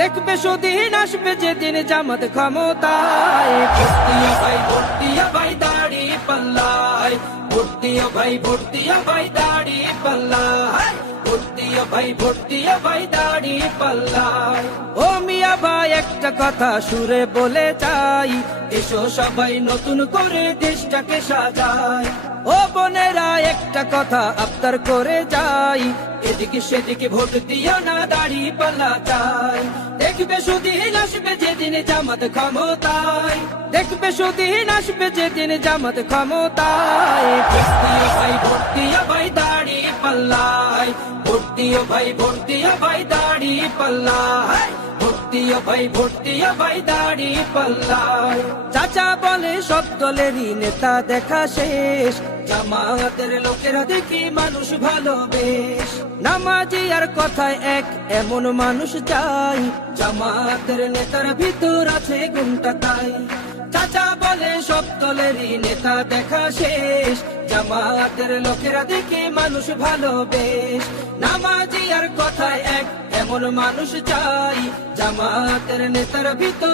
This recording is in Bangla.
দেখবে সুদিন আসবে যেদিন জামাত ক্ষমতায়। ভোট দিও ভাই, ভোট দিও ভাই দাড়ি পাল্লায়, ভোট দিও ভাই, ভোট দিও ভাই দাড়ি পাল্লায়, ভোট দিও ভাই, ভোট দিও ভাই দাড়ি পাল্লায়। ও মিয়া ভাই একটা কথা সুরে বলে যাই, এসো সবাই নতুন করে দেশটাকে সাজাই। ও বোনেরা একটা কথা আবদার করে যাই, এদিকে সেদিকে ভোট দিও না, দাড়ি পাল্লা চাই। দেখবে সুদিন আসবে যেদিন জামাত ক্ষমতায়, দেখবে সুদিন আসবে যেদিন জামাত ক্ষমতায়। ভোট দিও ভাই, ভোট দিও ভাই দাড়ি পাল্লায়, ভোট দিও ভাই, ভোট দিও ভাই দাড়ি পাল্লায়, ভোট দিও ভাই, ভোট দিও ভাই দাড়ি পাল্লায়। চাচা বলে সব দলেরই নেতা দেখা শেষ, জামাতের লোকেরা দেখি মানুষ ভালো বেশ। নামাজি আর কথায় এক এমন মানুষ চাই, জামাতের নেতার ভিতর আছে গুণটা তাই। চাচা বলে সব দলেরই নেতা দেখা শেষ, জামাতের লোকেরা দেখে মানুষ ভালো বেশ। নামাজি আর কথায় এক এমন মানুষ চাই, জামাতের নেতার ভিতর